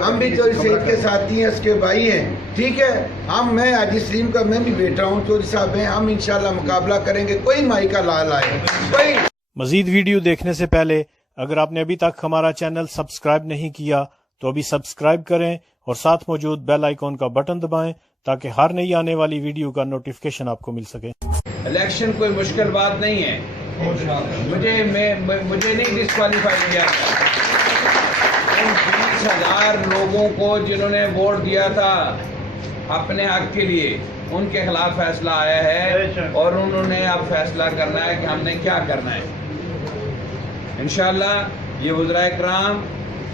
ہم بھی چودھری سعید کے ساتھی ہیں، اس کے بھائی ہیں، ٹھیک ہے. میں حاجی سلیم کا میں بھی بیٹا ہوں، چودھری صاحب ہیں، ہم انشاءاللہ مقابلہ کریں گے، کوئی مائی کا لال آئے کوئی. مزید ویڈیو دیکھنے سے پہلے اگر آپ نے ابھی تک ہمارا چینل سبسکرائب نہیں کیا تو ابھی سبسکرائب کریں اور ساتھ موجود بیل آئیکن کا بٹن دبائیں تاکہ ہر نئی آنے والی ویڈیو کا نوٹیفیکیشن آپ کو مل سکے. الیکشن کوئی مشکل بات نہیں ہے، مجھے نہیں ڈسکوالیفائی کیا تھا. ان 20,000 لوگوں کو جنہوں نے ووٹ دیا تھا اپنے حق کے لیے، ان کے خلاف فیصلہ آیا ہے اور انہوں نے اب فیصلہ کرنا ہے کہ ہم نے کیا کرنا ہے. انشاءاللہ یہ وزرائے کرام،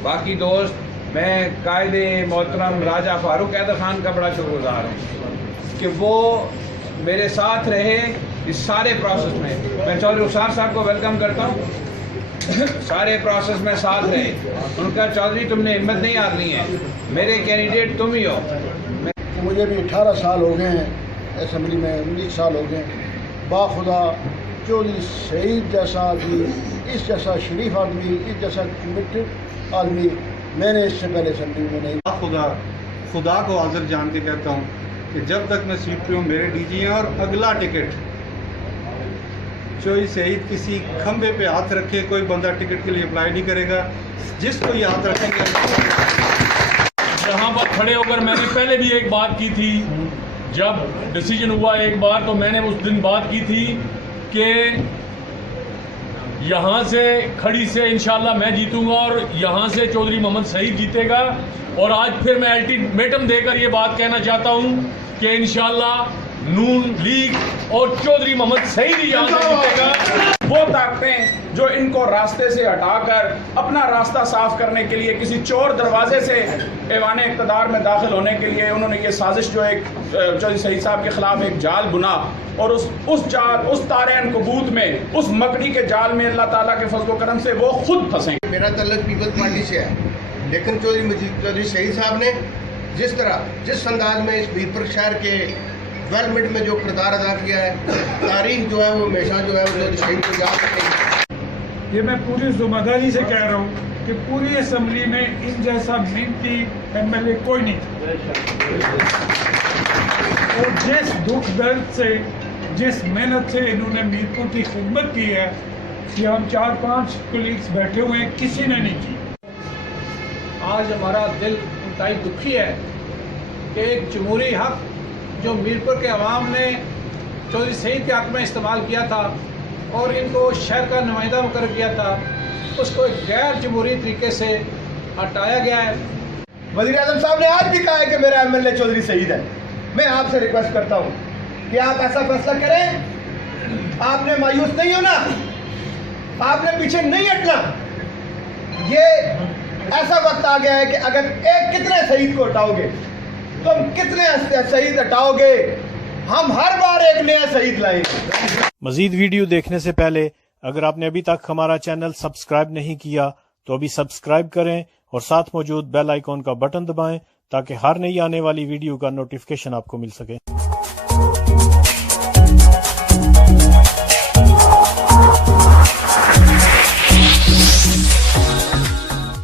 باقی دوست، میں قائد محترم راجہ فاروق حیدر خان کا بڑا شکر گزار ہوں کہ وہ میرے ساتھ رہے اس سارے پروسیس میں. میں چودھری رخسار صاحب کو ویلکم کرتا ہوں، سارے پروسیس میں ساتھ رہے. ان کا چودھری تم نے ہمت نہیں ہارنی ہے، میرے کینڈیڈیٹ تم ہی ہو. مجھے بھی 18 سال ہو گئے ہیں اسمبلی میں، 19 سال ہو گئے. باخدا چودھری سعید جیسا آدمی، اس جیسا شریف آدمی، اس جیسا کمیٹڈ آدمی میں نے اس سے پہلے اسمبلی میں نہیں. خدا کو حاضر جان کے کہتا ہوں کہ جب تک میں سیٹ پہ ہوں میرے ڈی جی ہیں، اور اگلا ٹکٹ چودھری سعید کسی کھمبے پہ ہاتھ رکھے کوئی بندہ ٹکٹ کے لیے اپلائی نہیں کرے گا. جس کو یہ ہاتھ رکھیں گے. یہاں پر کھڑے ہو کر میں نے پہلے بھی ایک بات کی تھی، جب ڈیسیجن ہوا ایک بار تو میں نے اس دن بات کی تھی کہ یہاں سے کھڑی سے انشاءاللہ میں جیتوں گا اور یہاں سے چودھری محمد سعید جیتے گا. اور آج پھر میں الٹیمیٹم دے کر یہ بات کہنا چاہتا ہوں کہ انشاءاللہ نون لیگ اور چودھری محمد سعید ہی یہاں سے جیتے گا. وہ طاقتیں جو ان کو راستے سے ہٹا کر اپنا راستہ صاف کرنے کے لیے کسی چور دروازے سے ایوان اقتدار میں داخل ہونے کے لیے انہوں نے یہ سازش جو ایک چودھری سعید صاحب کے خلاف ایک جال بنا، اور اس تارے عنکبوت میں، اس مکڑی کے جال میں اللہ تعالیٰ کے فضل و کرم سے وہ خود پھنسیں. میرا تعلق پیپلز پارٹی سے ہے، لیکن چودھری سعید صاحب نے جس انداز میں اس میرپور شہر کے ڈیولپمنٹ میں جو کردار ادا کیا ہے، تاریخ جو ہے وہ ہمیشہ جو ہے وہ چودھری سعید کو یاد رکھے گی. یہ میں پوری ذمہ داری سے کہہ رہا ہوں کہ پوری اسمبلی میں ان جیسا محنتی ایم ایل اے کوئی نہیں تھا، اور جس دکھ درد سے، جس محنت سے انہوں نے میرپور کی خدمت کی ہے، یہ ہم 4-5 کولیگز بیٹھے ہوئے ہیں، کسی نے نہیں کی. آج ہمارا دل انتہائی دکھی ہے کہ ایک جمہوری حق جو میرپور کے عوام نے چودھری سعید کے حق میں استعمال کیا تھا اور ان کو شہر کا نمائندہ مقرر کیا تھا، اس کو ایک غیر جمہوری طریقے سے ہٹایا گیا ہے. وزیر اعظم صاحب نے آج بھی کہا ہے کہ میرا ایم ایل اے چودھری سعید ہے. میں آپ سے ریکویسٹ کرتا ہوں کہ آپ ایسا فیصلہ کریں. آپ نے مایوس نہیں ہونا، آپ نے پیچھے نہیں ہٹنا. یہ ایسا وقت آ گیا ہے کہ اگر ایک کتنے سعید کو ہٹاؤ گے، تم کتنے شہید ہٹاؤ گے، ہم ہر بار ایک نیا شہید لائیں گے. مزید ویڈیو دیکھنے سے پہلے اگر آپ نے ابھی تک ہمارا چینل سبسکرائب نہیں کیا تو ابھی سبسکرائب کریں اور ساتھ موجود بیل آئیکن کا بٹن دبائیں تاکہ ہر نئی آنے والی ویڈیو کا نوٹیفیکیشن آپ کو مل سکے.